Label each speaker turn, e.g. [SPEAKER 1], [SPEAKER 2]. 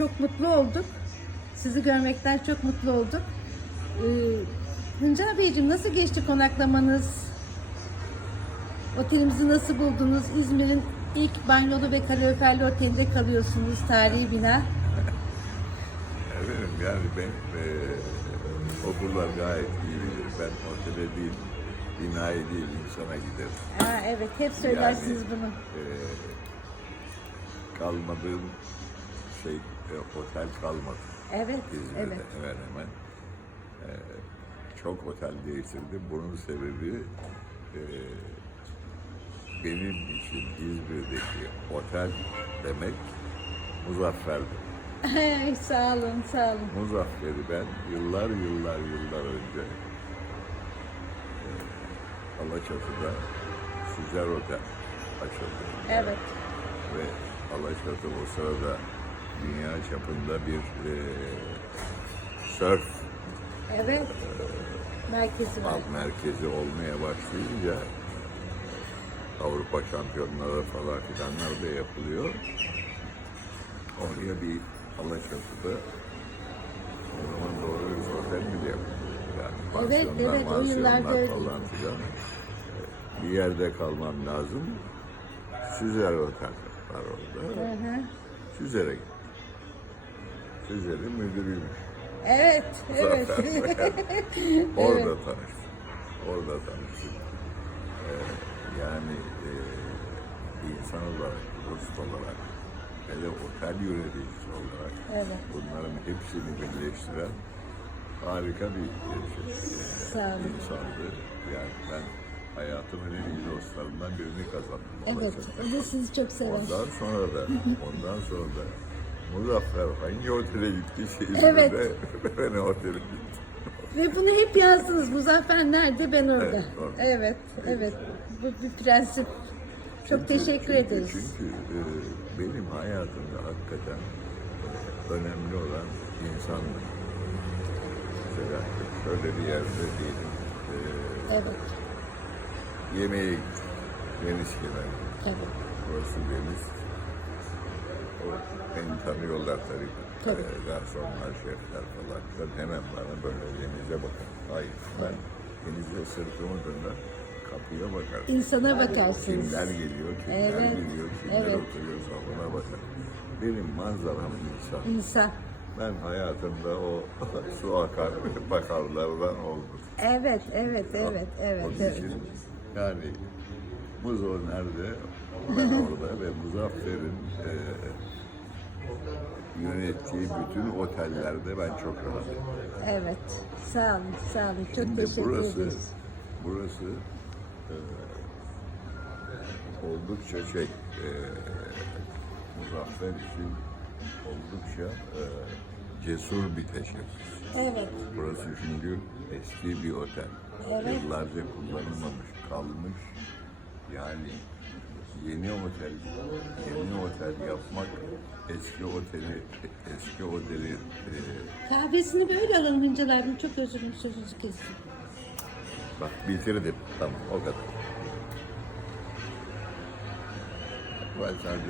[SPEAKER 1] çok mutlu olduk. Sizi görmekten çok mutlu olduk. Ee, Hıncal Beyciğim nasıl geçti konaklamanız? Otelimizi nasıl buldunuz? İzmir'in ilk banyolu ve kaloriferli otelinde kalıyorsunuz. Tarihi bina.
[SPEAKER 2] Efendim yani ben e, okullar gayet iyi bilir. Ben otele değil, binaya değil insana giderim.
[SPEAKER 1] Aa, evet hep söylersiniz
[SPEAKER 2] Yani-
[SPEAKER 1] bunu.
[SPEAKER 2] E, kalmadığım şey otel kalmadı.
[SPEAKER 1] Evet,
[SPEAKER 2] İzmir'de
[SPEAKER 1] evet.
[SPEAKER 2] hemen hemen. E, çok otel değiştirdim. Bunun sebebi e, benim için İzmir'deki otel demek Muzaffer'di.
[SPEAKER 1] sağ olun, sağ olun.
[SPEAKER 2] Muzaffer'i ben yıllar yıllar yıllar önce e, Alaçatı'da Süzer Otel açıldı.
[SPEAKER 1] Evet.
[SPEAKER 2] Ve Alaçatı o sırada dünya çapında bir e, surf
[SPEAKER 1] Evet. Merkezi var.
[SPEAKER 2] merkezi olmaya başlayınca Avrupa şampiyonları falan filanlar da yapılıyor. Oraya bir Alaçatı'da o zaman doğru bir otel mi yapılıyor? Yani
[SPEAKER 1] Evet, evet, o yıllarda öyle.
[SPEAKER 2] falan filan. Bir yerde kalmam lazım. Süzer Otel var orada.
[SPEAKER 1] Hı hı.
[SPEAKER 2] Süzer'e gittim. Süzer'in müdürüymüş.
[SPEAKER 1] Evet, evet.
[SPEAKER 2] Orada tanıştık. Orada tanıştık. Ee, yani e, insan olarak, dost olarak, hele otel yöneticisi olarak
[SPEAKER 1] Evet.
[SPEAKER 2] bunların hepsini birleştiren harika bir e, şey, e,
[SPEAKER 1] Sağ olun.
[SPEAKER 2] insandı. Yani ben hayatımın en iyi dostlarından birini kazandım.
[SPEAKER 1] evet, o da sizi çok sever.
[SPEAKER 2] Ondan sonra da, ondan sonra da Muzaffer hangi otele gitti? Şey,
[SPEAKER 1] Evet.
[SPEAKER 2] Ben otele gittim.
[SPEAKER 1] Ve bunu hep yazdınız. Muzaffer nerede? Ben orada.
[SPEAKER 2] Evet.
[SPEAKER 1] Evet, evet. Bu bir prensip. Çok teşekkür
[SPEAKER 2] çünkü,
[SPEAKER 1] ederiz.
[SPEAKER 2] Çünkü e, benim hayatımda hakikaten önemli olan insanlık. Mesela şöyle bir yerde diyelim, e,
[SPEAKER 1] Evet,
[SPEAKER 2] yemeğe gittim. Deniz kenarı.
[SPEAKER 1] tabii.
[SPEAKER 2] Burası deniz. Beni tanıyorlar tabii.
[SPEAKER 1] Tabii.
[SPEAKER 2] Ee, garsonlar, şefler falan. filan hemen bana böyle denize bakın. Hayır ben denize sırtımı döner kapıya bakarım.
[SPEAKER 1] İnsana bakarsınız.
[SPEAKER 2] Kimler geliyor, kimler
[SPEAKER 1] Evet,
[SPEAKER 2] geliyor, kimler
[SPEAKER 1] evet.
[SPEAKER 2] oturuyor salona bakarım. Benim manzaram insan.
[SPEAKER 1] İnsan.
[SPEAKER 2] Ben hayatımda o su akar bakarlardan oldum.
[SPEAKER 1] Evet, evet, evet, evet.
[SPEAKER 2] Onun
[SPEAKER 1] evet.
[SPEAKER 2] için yani Muzo nerede? Ben orada ve Muzaffer'in e, yönettiği bütün otellerde ben çok rahatım.
[SPEAKER 1] Evet. Sağ olun, sağ olun. Çok
[SPEAKER 2] Şimdi
[SPEAKER 1] teşekkür
[SPEAKER 2] burası,
[SPEAKER 1] ederiz.
[SPEAKER 2] burası e, oldukça şey, e, Muzaffer için oldukça e, cesur bir teşebbüs.
[SPEAKER 1] Evet,
[SPEAKER 2] Burası çünkü eski bir otel.
[SPEAKER 1] Evet.
[SPEAKER 2] Yıllarca kullanılmamış, kalmış. Yani yeni otel, yeni otel yapmak eski oteli, eski oteli e,
[SPEAKER 1] kahvesini böyle alın Hıncal abim. Çok özür dilerim sözünüzü kestim.
[SPEAKER 2] bak bitirdim. Tamam o kadar. Ben sadece